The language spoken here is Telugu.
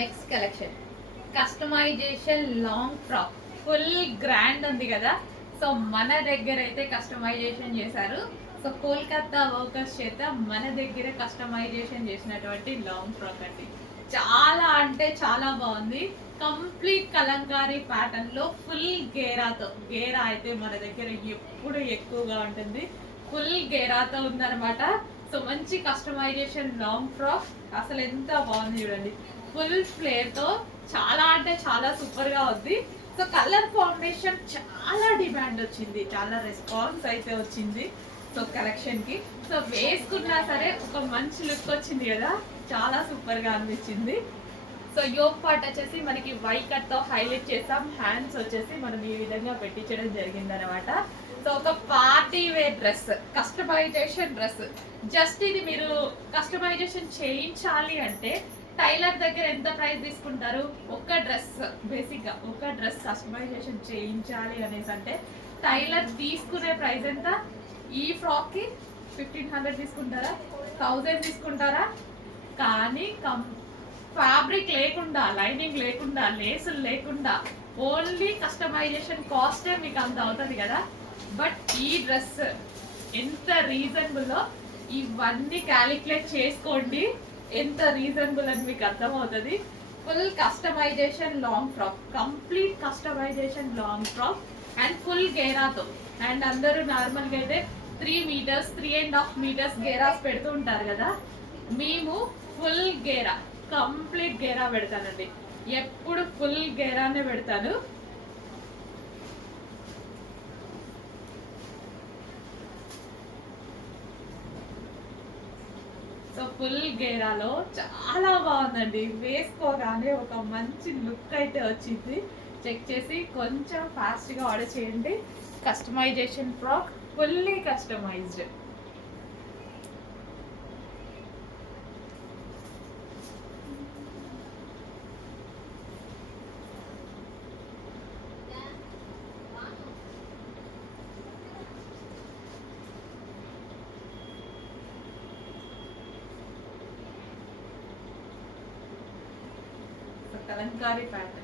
Next collection customisation long frock full grand ఉంది కదా. సో మన దగ్గర అయితే కస్టమైజేషన్ చేశారు. సో కోల్కతా వర్కర్స్ చేత మన దగ్గర కస్టమైజేషన్ చేసినటువంటి లాంగ్ ఫ్రాక్ అండి. చాలా అంటే చాలా బాగుంది. కంప్లీట్ కలంకారీ ప్యాటర్న్ లో ఫుల్ గేరాతో, గేరా అయితే మన దగ్గర ఎప్పుడు ఎక్కువగా ఉంటుంది. ఫుల్ గేరాతో ఉందన్నమాట. సో మంచి కస్టమైజేషన్ లాంగ్ ఫ్రాక్ అసలు ఎంత బాగుంది చూడండి. ఫుల్ ఫ్లేర్ తో చాలా అంటే చాలా సూపర్ గా ఉంది. సో కలర్ కాంబినేషన్ చాలా డిమాండ్ వచ్చింది, చాలా రెస్పాన్స్ అయితే వచ్చింది. సో కలెక్షన్ కి సో వేసుకున్నా సరే ఒక మంచి లుక్ వచ్చింది కదా, చాలా సూపర్ గా అనిపించింది. సో యోగ్ పార్ట్ వచ్చేసి మనకి వై కట్ తో హైలైట్ చేసాం. హ్యాండ్స్ వచ్చేసి మనం ఈ విధంగా పెట్టించడం జరిగింది అనమాట. సో ఒక party wear dress, customisation dress. Just ఇది మీరు కస్టమైజేషన్ చేయించాలి అంటే టైలర్ దగ్గర ఎంత ప్రైస్ తీసుకుంటారు? ఒక డ్రెస్, బేసిక్ గా ఒక డ్రెస్ కస్టమైజేషన్ చేయించాలి అనేసి అంటే టైలర్ తీసుకునే ప్రైస్ ఎంత? ఈ ఫ్రాక్ కి 1500 తీసుకుంటారా, 1000 తీసుకుంటారా? కానీ ఫ్యాబ్రిక్ లేకుండా, లైనింగ్ లేకుండా, లేసులు లేకుండా ఓన్లీ కస్టమైజేషన్ కాస్టే మీకు అంత అవుతుంది కదా. బట్ ఈ డ్రెస్ ఎంత రీజనబుల్లో ఇవన్నీ క్యాలిక్యులేట్ చేసుకోండి, ఎంత రీజనబుల్ అని మీకు అర్థమవుతుంది. Full customization long frock, complete customization long frock and full గేరాతో. అండ్ అందరూ నార్మల్గా అయితే 3 మీటర్స్ 3.5 మీటర్స్ గేరాస్ పెడుతూ ఉంటారు కదా. మేము ఫుల్ గేరా, కంప్లీట్ గేరా పెడతానండి. ఎప్పుడు ఫుల్ గేరానే పెడతాను. సో ఫుల్ గేరాలో చాలా బాగుందండి. వేసుకోగానే ఒక మంచి లుక్ అయితే వచ్చింది. చెక్ చేసి కొంచెం ఫాస్ట్గా ఆర్డర్ చేయండి. Customisation frock fully customised. Kalamkari pattern.